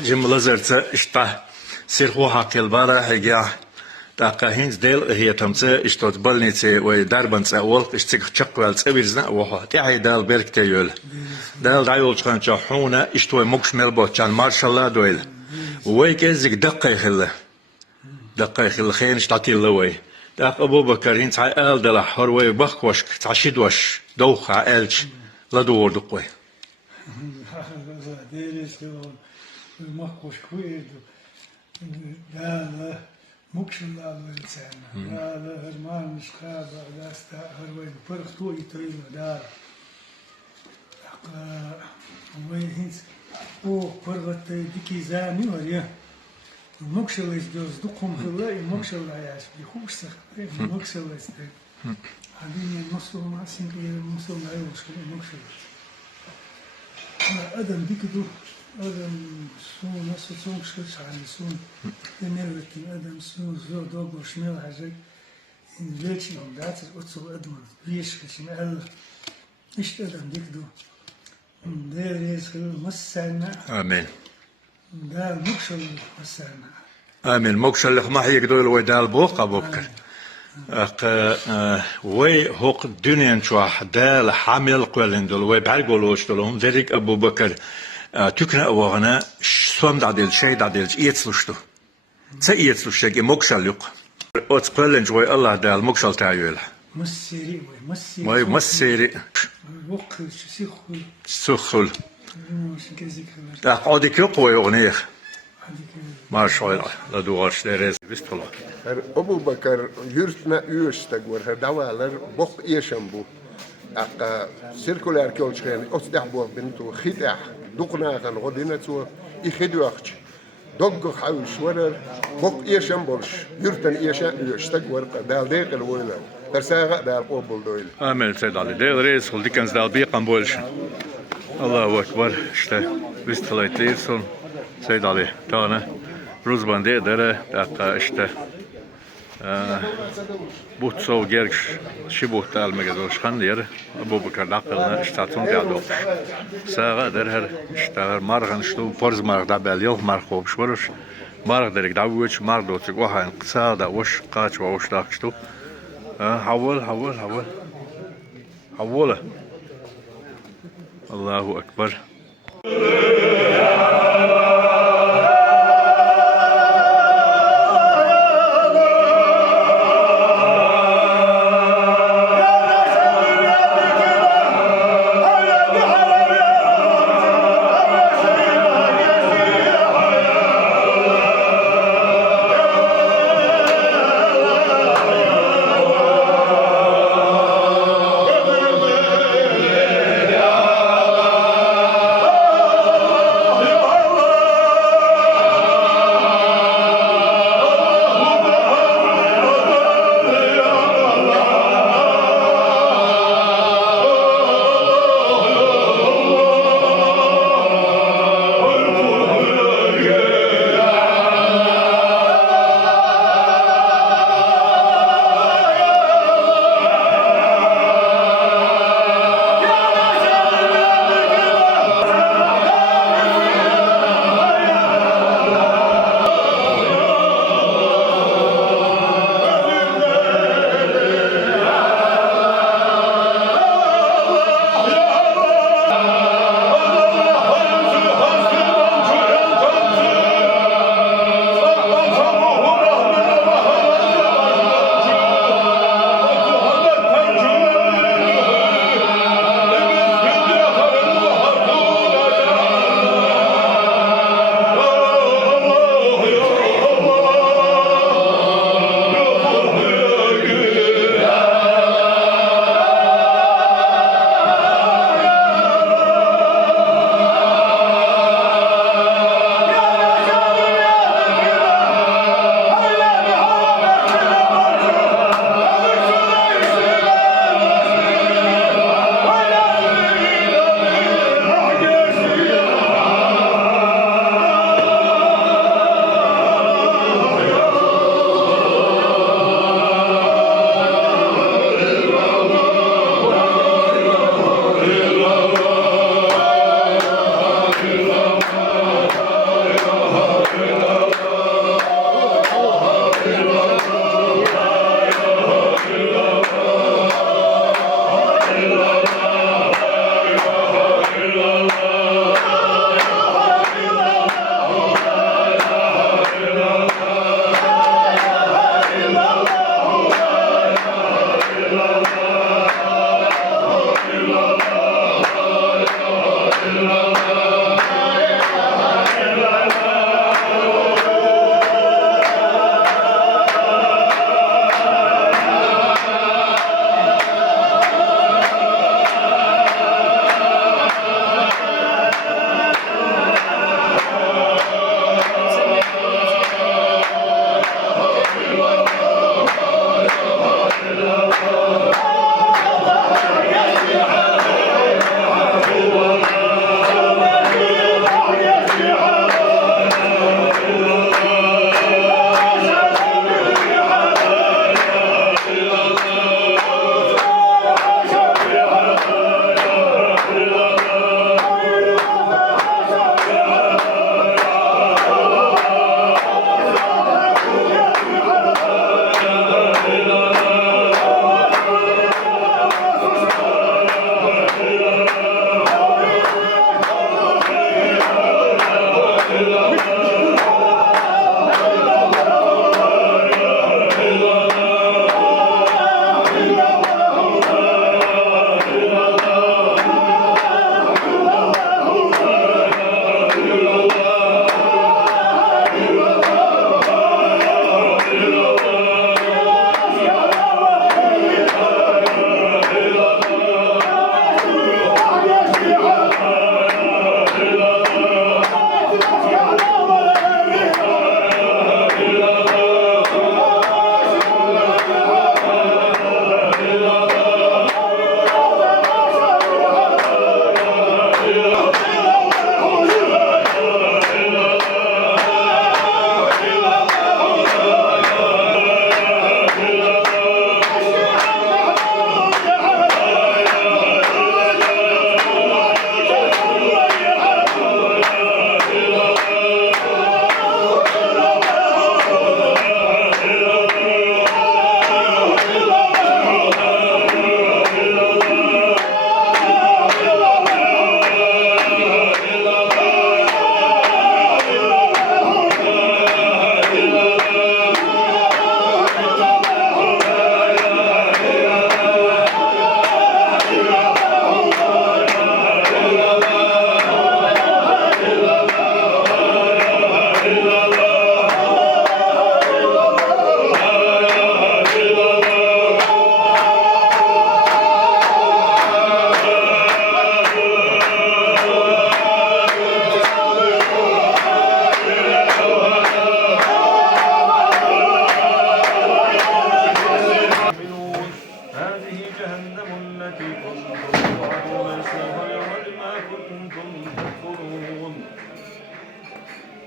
جملة زرتة اشتا سيرخو حق البارة هجا تاقا هينز ديل هي تمسا اشتوت بلنيتي ويداربان تساول اشتك تشقوال تسابيرزنا وحا تيعي دال بيرك تيول دال دايول تخان تشاحونا اشتوي موكش ملبو تشان مارشالله دويل ويكزك دقة يخل خين اشتاتي اللوي داق أبو بكر هين تعي آل دلا حروي بخوشك تعشيد وش دوخة آلش لدور دقوي مخوش كويد لا مكش الله الإنسان لا هرمان مش خابة لا استأهل وين فرختو يطيل دار وين هنس أو فرغت ديكي زاني وريه مكش الله يزدوز دقهم الله مكش الله يعيش بيخوش سخ مكش الله يزدوز هذين النصر ما سنقي النصر ما يوش مكش الله أدم ديكدو أدم سون نص سون شش عن سون تنيرتي أدم سون زو دوغ وشمال حاجة إن ليش يوم دات أتصل أدم ليش كشين أل إيش أدم ديكدو دير يسخل مسنا آمين دار مكشل مسنا آمين مكشل ما يقدر لو يدال بوق أبو بكر وي هوق الدنيا شوح دال حامل قولن دول وي بعقولوش دولهم ذلك أبو بكر تكنا وغنا سوم دادل شيء دادل يتسلشتو تيتسلشتك مكشل يق أتقولن جوي الله دال مكشل تعيول مسيري وي مسيري وق سخل أقعدك يقوي أغنيه ما شاء الله لا دوغاش ديريز بيستلا أبو بكر يرتنا يستقور هدوالر بق يشنبو أق سيركولار كيلشين أصدحبو بنتو خدع دقنا كان غدينتو يخدوخش دق حوش ورر بق يشنبولش يرتن يستقور دال ديق الولا ترساغ دال قبول دويل آمين سيد علي ديريز خل ديكنز دال بيقام بولش الله أكبر شتا بيستلا تيسون سيد علي تانا روزبان دي دره دقا اشته بوت سو جيرش شبوه تال مجدوش خان دير ابو بكر دقلنا اشتاتون قادوش ساغا درهر اشتغل مارغن شتو فرز مارغ دابل يوم مارخوب شورش مارغ درك داوش مارغ دوتك وها انقصاد وش قاش وش داكشتو حول الله اكبر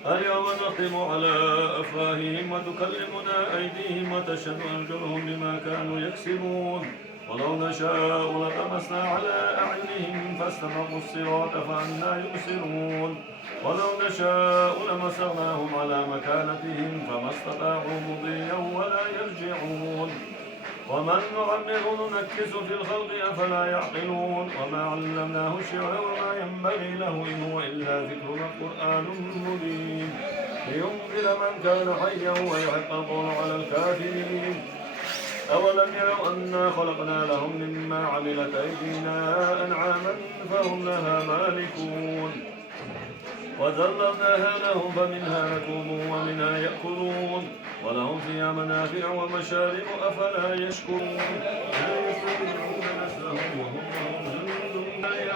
اليوم نختم على أفواههم وتكلمنا أيديهم وتشهد أرجلهم بما كانوا يكسبون ولو نشاء لطمسنا على أعينهم فاستبقوا الصراط فأنى يبصرون ولو نشاء لمسخناهم على مكانتهم فما استطاعوا مضيا ولا يرجعون ومن نعمره ننكس في الخلق أفلا يعقلون وما علمناه الشعر وما ينبغي له إن هو إلا ذكر وقرآن مبين لينذر من كان حيا ويحق القول على الكافرين أولم يروا أنا خلقنا لهم مما عملت أيدينا أنعاما فهم لها مالكون وذللناها لهم فمنها ركوبهم ومنها يأكلون ولهم فيها منافع ومشارب أفلا يشكرون لا يستطيعون نسلهم وهم لهم جند لا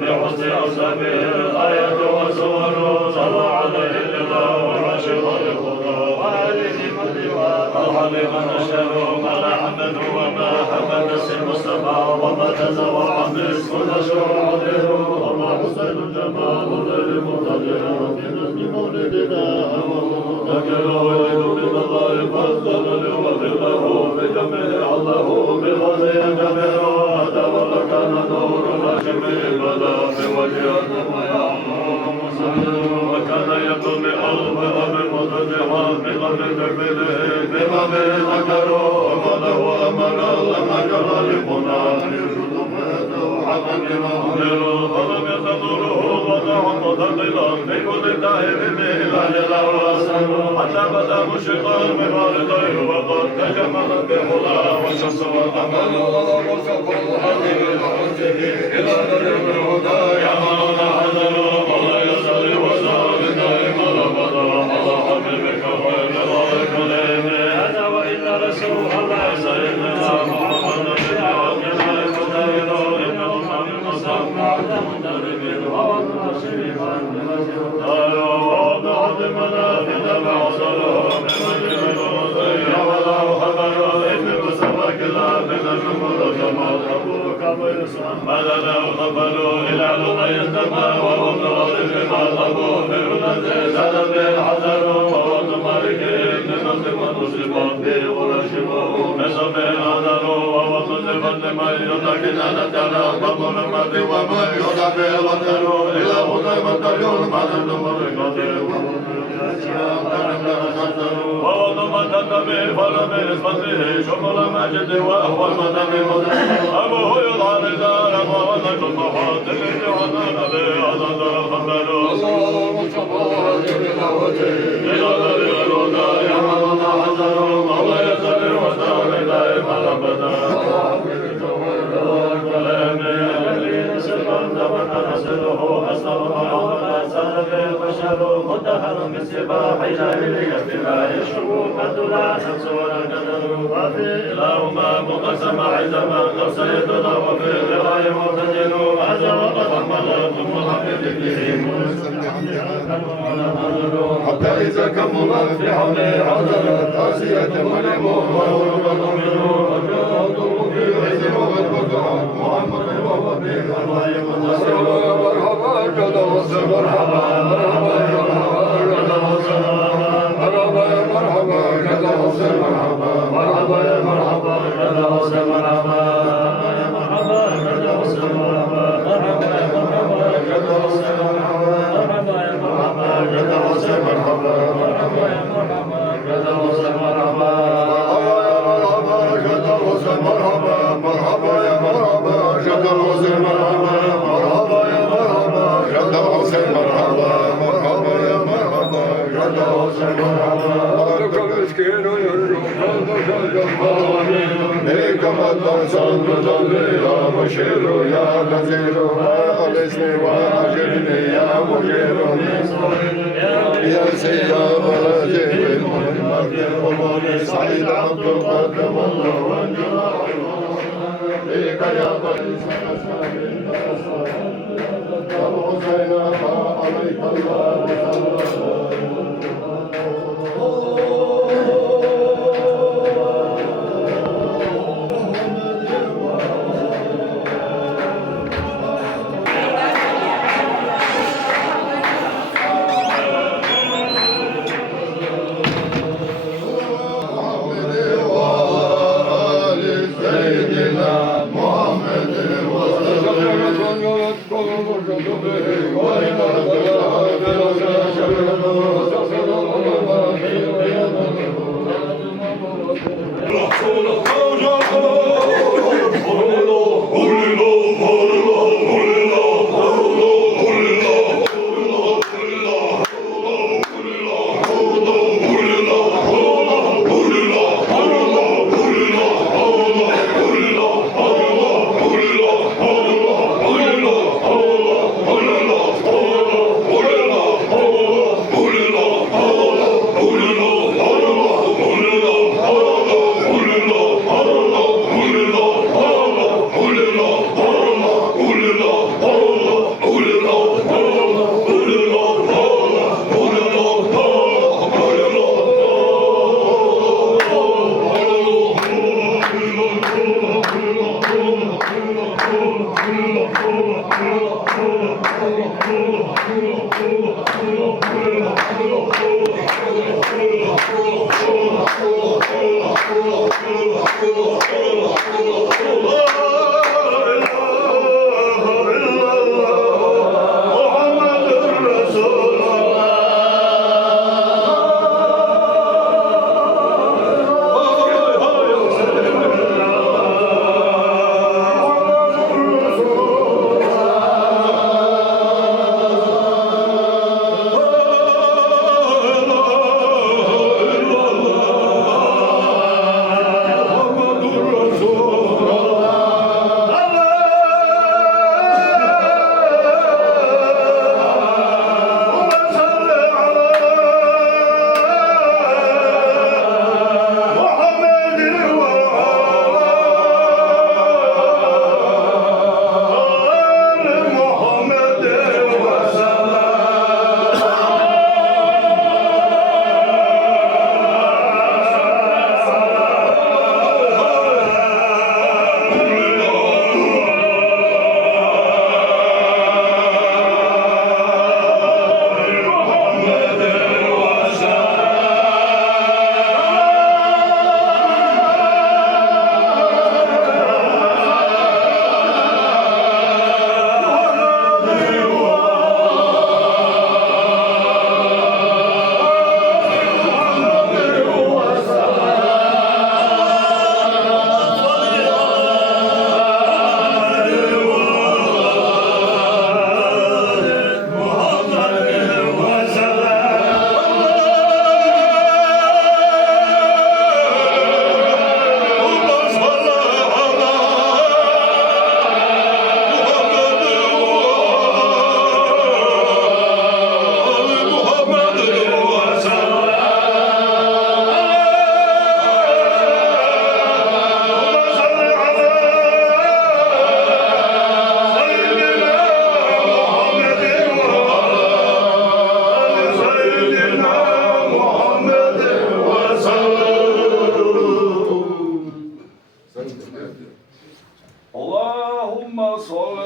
بحسن أوصافه الآيات والصور صلى عليه الإله والراشد الخضر وآله الحبيب النشر ما حمد وما حمد المصطفى وما تزوع مسك المشروع الله حسين الجمال غير مقتدر في نزل مولدنا ذكر ولد من الله فضل وفقه في جميع الله بغزي جميع هذا وكان نور الجميع بدا في وجه وكان يقول بألف أمر متجها بغم تكبيره بغم ذكره وقاله أمر لما جلالقنا حقا لما فلم يتضره وضع متقلا في كل تاهر به لا والأسر حتى بدا مشرقا من والديه وقد تجمل بحلا والشمس والقمر وصف الحديد وحجه إلى درب الهدى يا من حذر ولا يزال وزال دائما أبدا على حبيبك وإلهك الكريم هذا وإلا رسول الله سيدنا محمد ماذا قبلوا إلى لغي الدماء وهم راضي بما طلبوا في المنزل زاد بالحذر وهم مالكين لنصب ونصب به ورشبوا نصب الحذر وهم نصب لمن يتكن على الدلاء ضم المرء ومن يدع بالوتر إلى غنيمة اليوم بعد المرقة ووضم النبي فلم يثبته شكر مجد وهو المدن أبوه يضع رجال ونجد الضحات لجعلنا نبي عدد الخبر إلى نبي الهدى يعمل حذر الله يسر وسر دائما أبدا البشر مدهر من سباح جاهلية لا يشعر قد لا شمس ولا قدر وفي إلهما مقسم عندما لو سيدنا وفي الغاية معتدل هذا وقد أحمل محمد به حتى إذا كمل في حوله عذرت آسية ولمه وهو منه وجاءته في عز وغربته محمد وهو به الغاية مرحبا كذا وسر مرحبا مرحبا يا مرحبا يا مرحبا كذا وسر مرحبا مرحبا يا مرحبا كذا وسر مرحبا يا مرحبا كذا وسر مرحبا مرحبا يا مرحبا كذا وسر مرحبا مرحبا يا مرحبا كذا وسر مرحبا مرحبا يا مرحبا كذا وسر مرحبا كذا وسر مرحبا مرحبا يا مرحبا كذا وسر مرحبا مرحبا يا مرحبا كذا وسر مرحبا مرحبا يا مرحبا كذا وسر مرحبا لك المسكين يرجو ليك مدى صدر يا بشير يا نذير أغثني وأجرني يا مجير يا سيد بلدي بالمرض سعيد عبد القادر الله وانجرى ليك يا بني الحسين عليك الله Oh اللهم صل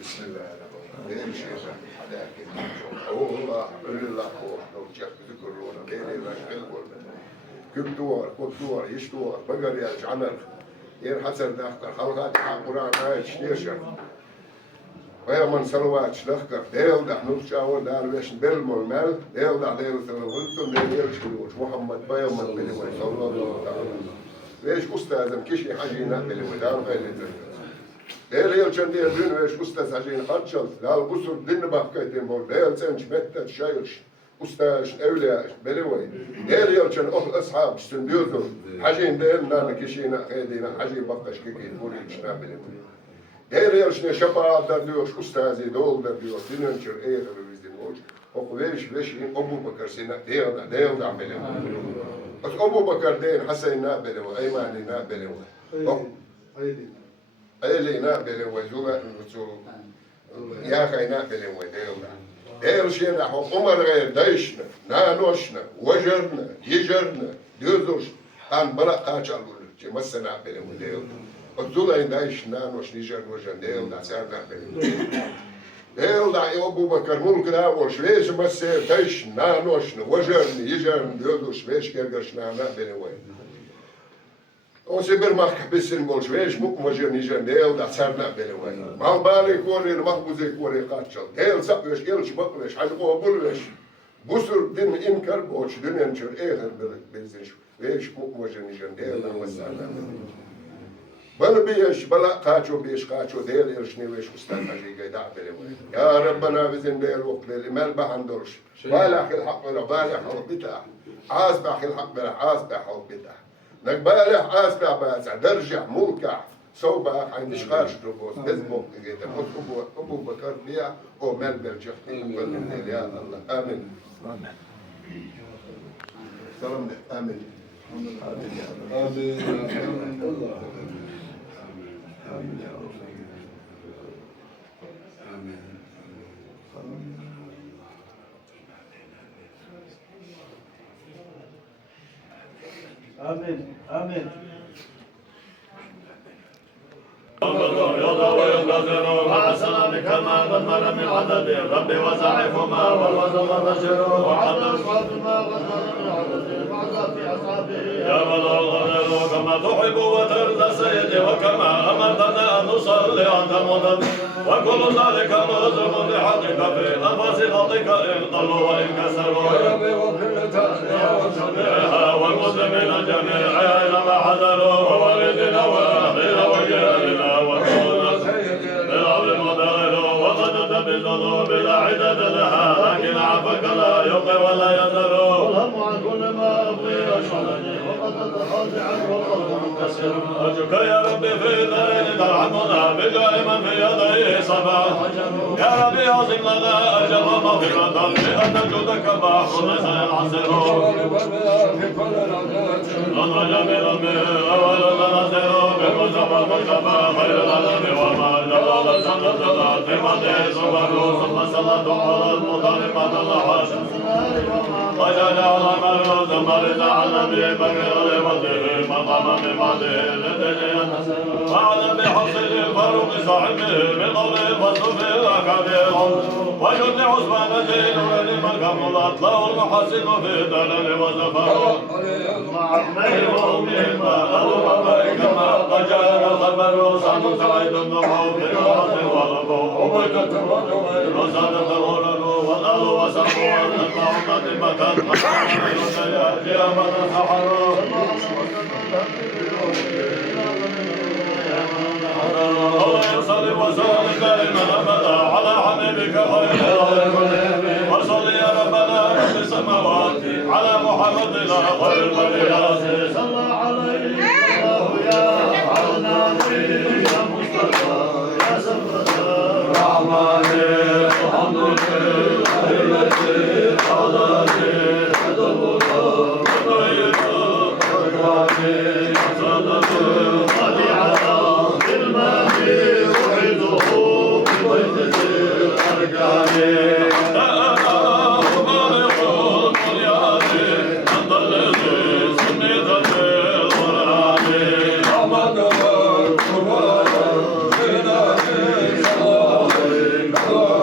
بسم الله الرحمن الرحيم شيخ حداك الله الله لو جاك ذكرونا بيني كبتور كبتور يشتور بقر يا جعنر حسن داخل خلقات قرآن آية شتيشر ويا من سلوات شلخكر ديل ده نرجعون دار ويش بالمرمل ديل ده ديل ثلثون ديل شلوش محمد بيا من بلوي صلى الله عليه وسلم ويش أستاذ كشي حاجينا بلوي دار غير ديل يلشن ديل دين ويش أستاذ حاجين أرشل دال بصر دين بحكيتين بول ديل سنش متت شايرش أستاذ أولياء بلوي ديل يلشن أصحاب سندوزو حاجين ديل نانا كشينا خيدينا حاجين بقش كيكين فوري شنا بلوي دير يلشنا شفاعة دردوش أستاذي دول دردوش ديننشر إيه خبريزدنوش وقويش ليشين أبو بكر سينا ديل دعملهم بس أبو بكر دين حسين نابلهم أيماني نابلهم أيلي نابلهم وزوما يا خي نابلهم ديل شينا عمر غير دايشنا نانوشنا وجرنا يجرنا ديوزوش عن برا قاچالول مسنا نابلهم ديل الزول دايش نانوش نيجر وجن ديل دا سارنا بين ديل دا أبو بكر ملك دا وشويش بس دايش نانوش وجن يجر ديل شويش كيرجش نانا بين وين وسيبر ما حبسن بول شويش مو وجن يجر ديل دا سارنا بين وين ما بالي كوري المخبوزي كوري قاتشل ديل سقيش إلش بقلش حلقوا بولش بوسر دين إنكر بوش دين إنشر إيه بيزنش ويش مو وجن يجر ديل دا وسارنا بل بيش بلا قاتشو بيش قاتشو ديل إرشني ويش مستنجي قيدع بلوي يا ربنا بزن ديل وقت للمال بحندرش بالح الحق ولا بالح ربيته عازبح الحق بلا عازبح ربيته نك بالح عازبح باسع درجع ملكع صوبة عندش قارش تروبوس بزبوك جيتا أبو بكر بيع أو مال بالجحتي يا الله آمين سلام آمين آمين الله آمين آمين يرضى وينتظر مع السلام كما قد مر من عدد الرب وزعفهما والوزن الرجل وعد اصحاب ما قد مر من عدد بعد في اصحابه يا بلى الغدر كما تحب وترضى سيدي وكما امرتنا ان نصلي انت مضل وكل ذلك ملزم لحقك في انفاس خلقك ان ضلوا وان كسروا والمسلمين جميعا اينما حضروا ووالدنا واهلنا وجيراننا بالذنوب لا عدد لها لكن عفك لا يقي ولا يذر والهم عن كل ما ابغي اشهدني وقد تتخاذ عنه والقلب منكسر ارجوك يا ربي في الدارين ترحمنا بدائما في يديه صبا يا ربي اعظم لنا اجر ومغفرة لان جودك بحر ليس ينعسر نظر جميلا به اولنا نزر بالمصطفى المجتبى خير الادب وما جلال سنة في مدى ثم صلاة على المطالبة الحاشم وجعل على مرود مرد على نبي بكر لوده مقام بمده لدجي وعلى بحصل الفاروق صاحبه بالقول الفصل في الأكابر وجد عثمان جيل لمن كمل أطلع المحاسن في الدلال وزفر مع أمهم بهما أبو كما قد جاء الخبر صعب سعيد النمو في الأرض والأبو وبيكة الرجل وزادت الغرر والأرض وسقوا والنقاط مكان يا من سحروا الله يصلي وسلم دائما ابدا على حبيبك خير وصل يا ربنا في السماوات على محمد خير البريات صلى عليه الله يا عوناني يا مصطفى يا سفر الرحمن الحمد لله Oh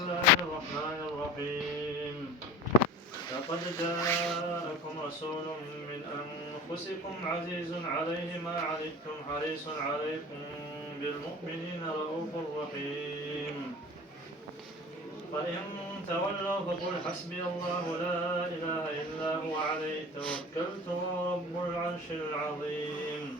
الله الرحمن الرحيم. لقد جاءكم رسول من أنفسكم عزيز عليه ما عنتم حريص عليكم بالمؤمنين رؤوف رحيم. فإن تولوا فقل حسبي الله لا إله إلا هو عليه توكلت وهو رب العرش العظيم.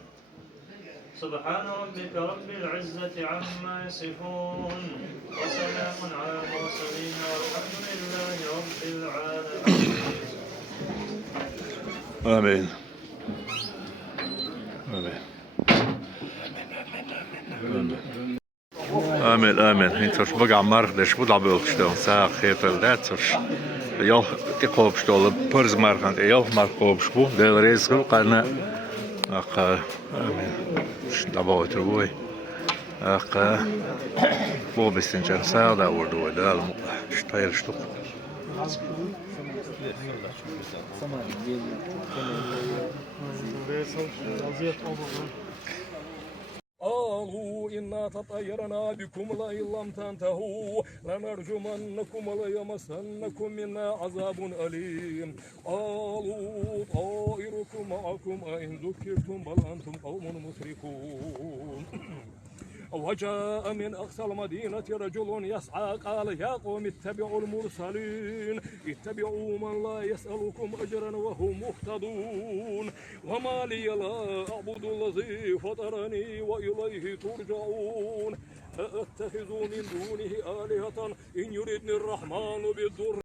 سبحان ربك رب العزة عما يصفون وسلام على المرسلين والحمد لله رب العالمين. آمين. آمين. آمين آمين. Hinterst begann Mark der Schwudelbildstone sag Hetel Daters. Ja, die Kopfstole Pursmarkant ja Mark Kopfspu der Reisel kann ach آمين. Dabei troy. Ach wo bist du denn sag da wurde da steil Stück. قالوا إنا تطيرنا بكم لئن لم تنتهوا لنرجمنكم وليمسنكم منا عذاب أليم. قالوا طائركم معكم أئن ذكرتم بل أنتم قوم مسرفون. وجاء من أقصى المدينة رجل يسعى قال يا قوم اتبعوا المرسلين اتبعوا من لا يسألكم أجرا وهم مهتدون. وما لي لا أعبد الذي فطرني وإليه ترجعون. أأتخذ من دونه آلهة إن يردني الرحمن بالضر